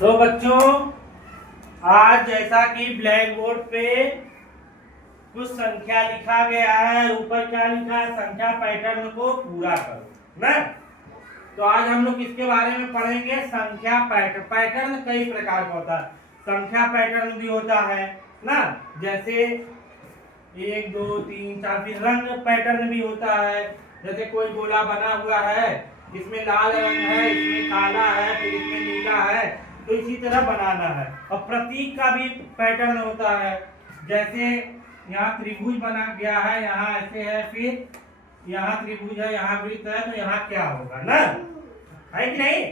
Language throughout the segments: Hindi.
तो बच्चों, आज जैसा कि ब्लैक बोर्ड पे कुछ संख्या लिखा गया है, ऊपर क्या लिखा है, संख्या पैटर्न को पूरा करो ना। तो आज हम लोग किसके बारे में पढ़ेंगे, संख्या पैटर्न। पैटर्न कई प्रकार का होता है, संख्या पैटर्न भी होता है ना, जैसे 1 2 3 4। फिर रंग पैटर्न भी होता है, जैसे कोई गोला बना हुआ है, इसमें लाल रंग है, इसमें काला है, फिर इसमें नीला है, तो इसी तरह बनाना है। और प्रतीक का भी पैटर्न होता है, जैसे यहाँ त्रिभुज बना गया है, यहाँ ऐसे है, फिर यहाँ त्रिभुज है, यहाँ वृत्त है, तो यहाँ क्या होगा ना, है कि नहीं।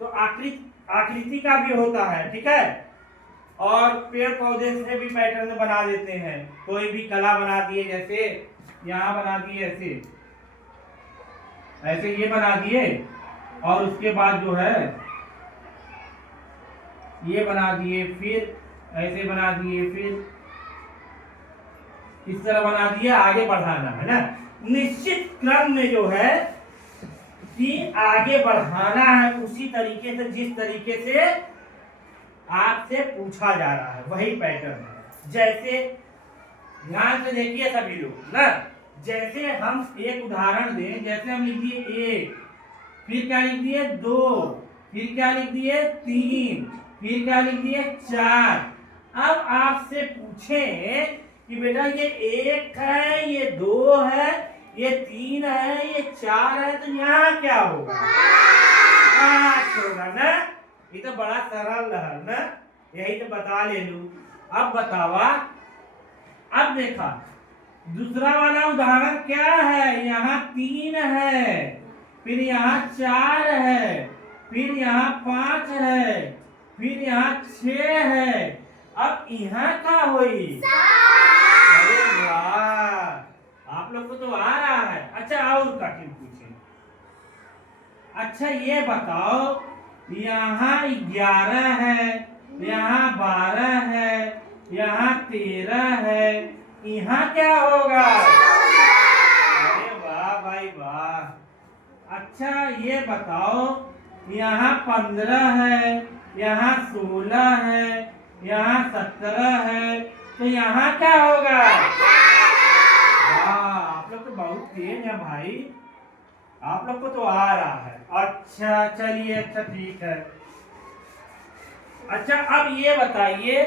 तो आकृति का भी होता है, ठीक है। और पेड़ पौधे से भी पैटर्न बना देते हैं, कोई भी कला बना दिए, जैसे यहाँ बना दिए, ऐसे ऐसे ये बना दिए, और उसके बाद जो है ये बना दिए, फिर ऐसे बना दिए, फिर इस तरह बना दिए, आगे बढ़ाना है ना। निश्चित क्रम में जो है कि आगे बढ़ाना है, उसी तरीके से जिस तरीके से आपसे पूछा जा रहा है, वही पैटर्न है। जैसे ध्यान से देखिए सभी लोग ना, जैसे हम एक उदाहरण दें, जैसे हम लिख दिए 1, फिर क्या लिख दिए 2, फिर क्या लिख दिए 3, फिर क्या लिख दिए 4। अब आपसे पूछें कि बेटा ये 1 है, ये 2 है, ये 3 है, ये 4 है, तो यहाँ क्या होगा, 5 होगा ना। ये तो बड़ा सरल है ना, यही तो बता ले लू। अब बतावा, अब देखा दूसरा वाला उदाहरण क्या है, यहाँ 3 है, फिर यहाँ 4 है, फिर यहाँ 5 है, फिर यहाँ 6 है। अब यहाँ का होई, अरे वाह, आप लोग को तो आ रहा है। अच्छा और कठिन पूछे, अच्छा ये बताओ, यहाँ 11 है, यहाँ 12 है, यहाँ 13 है, यहाँ क्या होगा, अरे वाह भाई वाह। अच्छा ये बताओ, यहाँ 15 है, यहाँ 16 है, यहाँ 17 है, तो यहाँ क्या होगा, वाह, आप लोग तो बहुत तेज है भाई, आप लोग को तो आ रहा है। अच्छा चलिए, अच्छा ठीक है। अच्छा अब ये बताइए,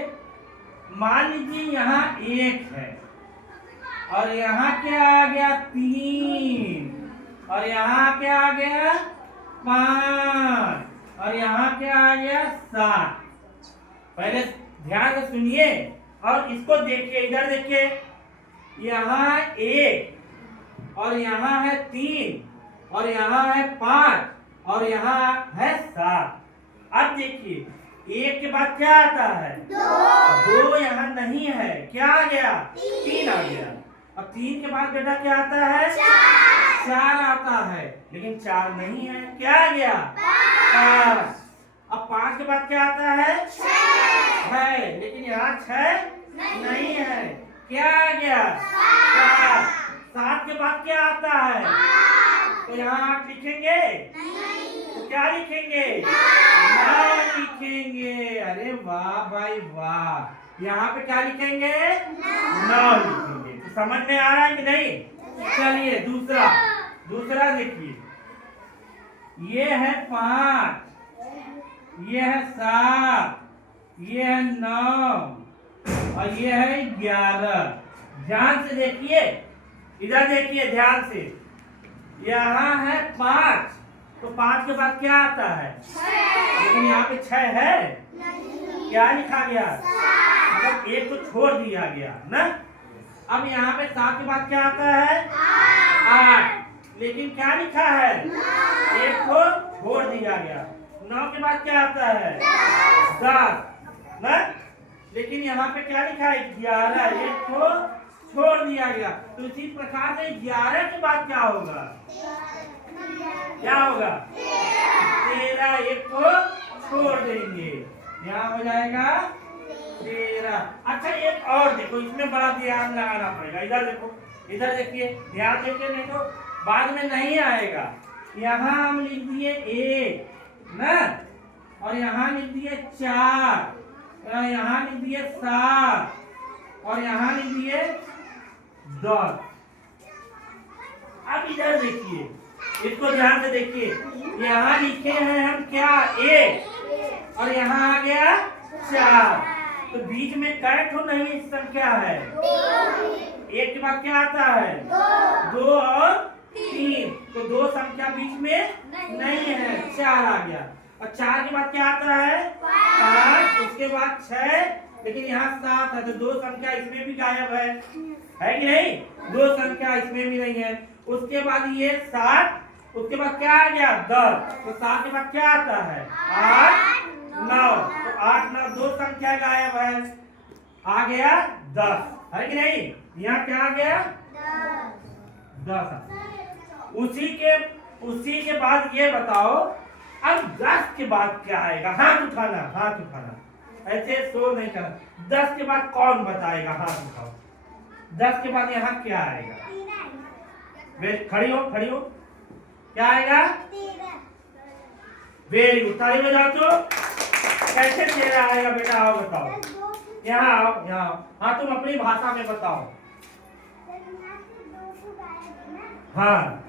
मान लीजिए यहाँ 1 है, और यहाँ क्या आ गया 3, और यहाँ क्या आ गया 5, और यहाँ क्या आ गया 7। पहले ध्यान से सुनिए और इसको देखिए, इधर देखिए, यहाँ 1 और यहाँ है 3 और यहाँ है 5 और यहाँ है 7। अब देखिए 1 के बाद क्या आता है 2 यहाँ नहीं है, क्या आ गया 3 आ गया। अब 3 के बाद बेटा क्या आता है 4 आता है, लेकिन 4 नहीं है, क्या आ गया 5। अब 5 के बाद क्या आता है 6 है, लेकिन यहाँ 6 नहीं है, क्या आ गया 7। 7 के बाद क्या आता है, तो यहाँ 8 लिखेंगे, तो क्या लिखेंगे 9 लिखेंगे। अरे वाह भाई वाह, यहाँ पे क्या लिखेंगे 9 लिखेंगे। तो समझ में आ रहा है कि नहीं। चलिए दूसरा देखिए, ये है 5, ये है 7, ये है 9 और ये है 11। ध्यान से देखिए, इधर देखिए ध्यान से, यहाँ है 5, तो 5 के बाद क्या आता है 6, लेकिन यहाँ पे 6 है, क्या लिखा गया, मतलब 1 को छोड़ दिया गया ना। अब यहाँ पे 7 के बाद क्या आता है 8, लेकिन क्या लिखा है 1 को छोड़ दिया गया। 9 के बाद क्या आता है 10 ना, लेकिन यहाँ पे क्या लिखा है 11, 1 को छोड़ दिया गया। तो इसी प्रकार से 11 के बाद क्या होगा, क्या होगा 13, 1 को छोड़ देंगे, यहाँ हो जाएगा 13। अच्छा एक और देखो, इसमें बड़ा ध्यान लगाना पड़ेगा, इधर देखो, इधर देखिए, ध्यान देखिए, नहीं तो बाद में नहीं आएगा। यहाँ हम लिख दिए 1 ना, और यहाँ लिख दिए 4, यहाँ लिख दिए 7 और यहाँ लिख दिए 10। अब इधर देखिए, इसको ध्यान से देखिए, यहाँ लिखे हैं हम क्या 1 और यहाँ आ गया 4, तो बीच में कै ठो नहीं संख्या है? 1 के बाद क्या आता है? 2 और 3, तो 2 संख्या बीच में नहीं है, 4 आ गया। और 4 के बाद क्या आता है? 5, उसके बाद 6, लेकिन यहाँ 7 है, तो 2 संख्या इसमें भी गायब है कि नहीं? 2 संख्या इसमें भी नहीं है। उसके बाद ये 7, उसके बाद क्या आ गया? 10, तो 7 के बाद क्या आता है? 8, 9, तो 8, 9 2 संख्या गायब है, आ गया 10 है कि नहीं? यहाँ क्या आ गया? 10। उसी के बाद ये बताओ, अब 10 के बाद क्या आएगा? हाथ उठाना, हाथ उठाना, ऐसे शो नहीं करना। 10 के बाद कौन बताएगा? हाथ उठाओ। 10 के बाद यहाँ क्या आएगा? खड़ी हो, खड़ी हो, क्या आएगा? वेरी गुड, ताली बजाओ। तो कैसे तेरा आएगा बेटा? आओ बताओ, यहाँ आओ, यहाँ आओ। हाँ, तुम अपनी भाषा में बताओ। हाँ,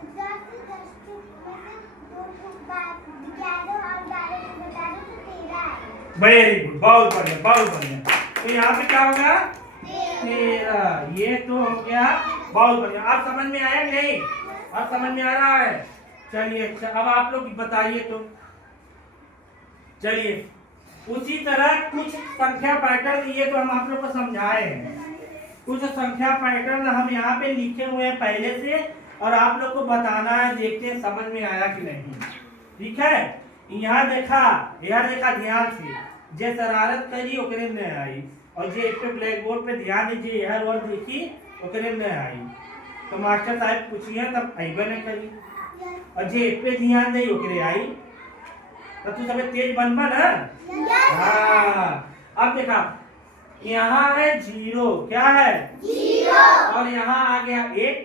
वेरी गुड, बहुत बढ़िया, बहुत बढ़िया। तो यहाँ पे क्या होगा? 13। ये तो हो गया, बहुत बढ़िया। आप समझ में आया कि नहीं? अब समझ में आ रहा है? चलिए, अब आप लोग बताइए। तो चलिए, उसी तरह कुछ संख्या पैटर्न, ये तो हम आप लोग को समझाए हैं। कुछ संख्या पैटर्न हम यहाँ पे लिखे हुए हैं पहले से, और आप लोग को बताना है, देखते हैं समझ में आया कि नहीं। ठीक है? यहाँ देखा ध्यान से, जे शरारत करी ओकरे में आई, और जे एक ब्लैक बोर्ड पे ध्यान दीजिए, हर वर्ड देखी ओकरे में आई, तो मास्टर साहब पूछिए तब अइबे नहीं करी, और जे एक पे ध्यान दे ओकरे आई, तब तू सब तेज बनबा ना। हाँ, अब देखा, यहाँ है 0, क्या है? 0, और यहाँ आ गया 1,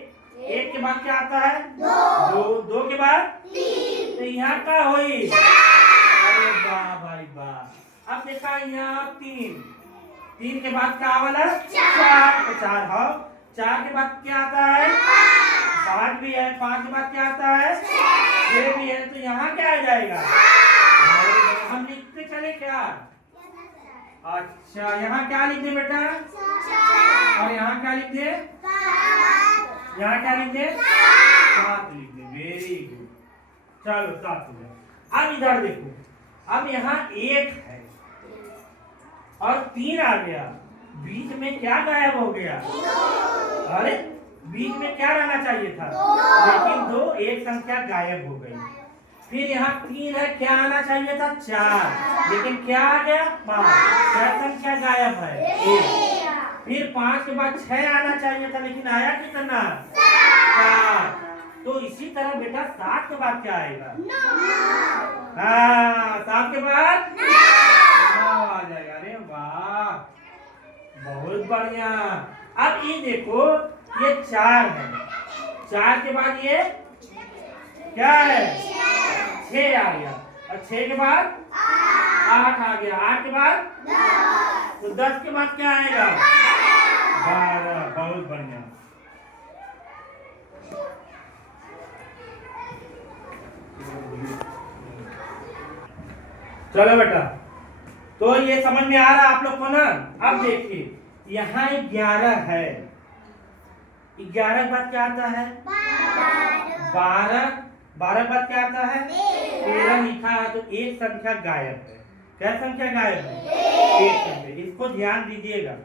1 के बाद क्या आता है? 2 के बाद 3, तो यहाँ क्या हुई? अरे वाह भाई वाह। अब देखा यहाँ 3 के बाद क्या वाला? 4, तो 4 हो। 4 के बाद क्या आता है? 5 भी है। 5 के बाद क्या आता है? 6 भी है, तो यहाँ क्या आ जाएगा? हम लिखते चले क्या? अच्छा, यहाँ क्या लिख दे बेटा? और यहाँ क्या लिख दे? यहाँ क्या लिख दे? 7 लिख दे। वेरी गुड, चलो 7 हो गया। अब इधर देखो, अब यहाँ 1 है और 3 आ गया, बीच में क्या गायब हो गया? अरे बीच में क्या रहना चाहिए था? लेकिन 2, एक संख्या गायब हो गई। फिर यहाँ 3 है, क्या आना चाहिए था? 4, लेकिन क्या आ गया? 5, क्या संख्या गायब है? 1। फिर 5 के बाद 6 आना चाहिए था, लेकिन आया कितना? 4। तो इसी तरह बेटा 7 के बाद क्या आएगा? 9। हाँ, 7 के बाद 9 आ जाएगा। अरे वाह, बहुत बढ़िया। अब ये देखो, ये 4 है, 4 के बाद ये क्या है? 6 आ गया, और 6 के बाद 8 आ गया, 8 के बाद 10, तो 10 के बाद क्या आएगा? 12। बहुत बढ़िया। चलो बेटा, तो ये समझ में आ रहा आप लोग को ना? अब देखिए, यहाँ 11 है, 11 के बाद क्या आता है? 12 के बाद क्या आता है? 13 लिखा है, तो एक संख्या गायब है। क्या संख्या गायब है? एक संख्या। इसको ध्यान दीजिएगा।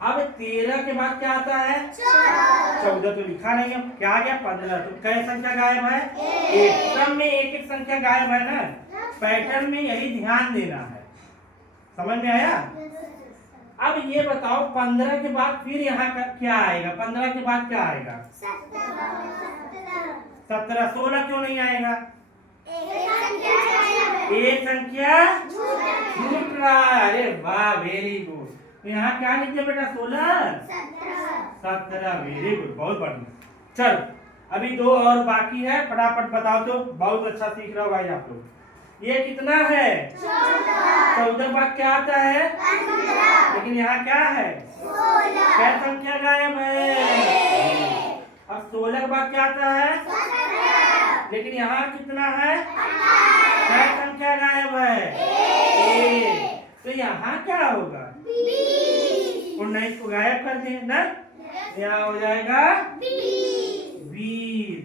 अब 13 के बाद क्या आता है? 14 तो लिखा नहीं है, क्या आ गया? 15, तो क्या संख्या गायब है? एक। सब में एक एक संख्या गायब है ना? पैटर्न में यही ध्यान देना है। समझ में आया? अब ये बताओ, 15 के बाद फिर यहाँ क्या आएगा? 15 के बाद क्या आएगा? 17। 16 क्यों नहीं आएगा? एक संख्या छूट रहा है। अरे वाह, वेरी गुड। तो यहाँ क्या लिखिए बेटा? 16, 17। वेरी गुड, बहुत बढ़िया। चल, अभी 2 और बाकी है, फटाफट बताओ। तो बहुत अच्छा सीख रहा हो भाई आप लोग। ये कितना है 14 के बाद क्या आता है लेकिन यहाँ क्या है क्या संख्या गायब है। अब 16 के बाद क्या आता है लेकिन यहाँ कितना है क्या संख्या गायब है तो यहाँ क्या होगा 19 को गायब कर दें ना यहाँ हो जाएगा बी।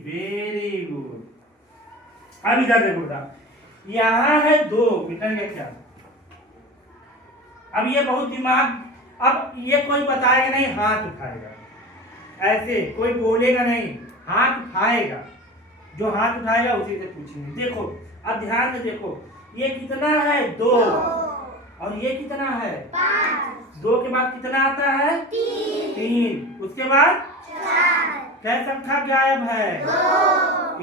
Very good. अब इधर देखो यहाँ है 2 मीटर का क्या। अब ये बहुत दिमाग अब ये कोई बताएगा नहीं हाथ उठाएगा ऐसे कोई बोलेगा नहीं हाथ उठाएगा जो हाथ उठाएगा उसी से पूछेंगे। देखो अब ध्यान से देखो ये कितना है 2 और ये कितना है 2 के बाद कितना आता है 3 उसके बाद क्या संख्या गायब है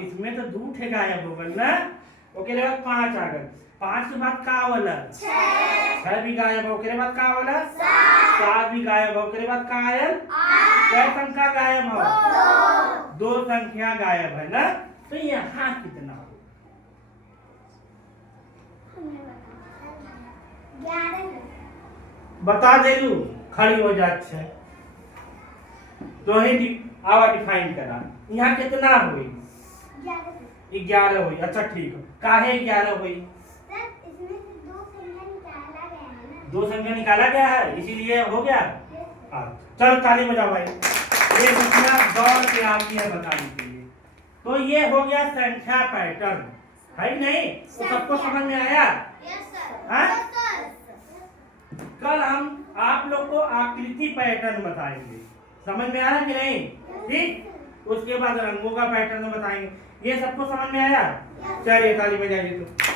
इसमें तो 2 ठे गायब हो गए ना। ओके बाद 5 आ गए 5 के बाद का वाला 6 भी गायब हो के बाद का वाला 7 भी गायब हो के बाद का आयल क्या संख्या गायब हो 2 संख्या गायब है ना। तो यहाँ कितना हो बता दे लू खड़ी हो जाए तो ही आवा डिफाइन करा यहाँ कितना हुई 11 हुई। अच्छा ठीक है काहे 11 हुई 2 संख्या निकाला गया है इसीलिए हो गया। चलो ताली बजाओ भाई ये दूसरा दौड़ के आती है बताने के लिए। तो ये हो गया संख्या पैटर्न है नहीं तो सबको समझ में आया। कल हम आप लोग को आकृति पैटर्न बताएंगे समझ में आया कि नहीं ठीक। उसके बाद रंगों का पैटर्न बताएंगे। ये सबको समझ में आया। चलिए ताली बजाइए तो।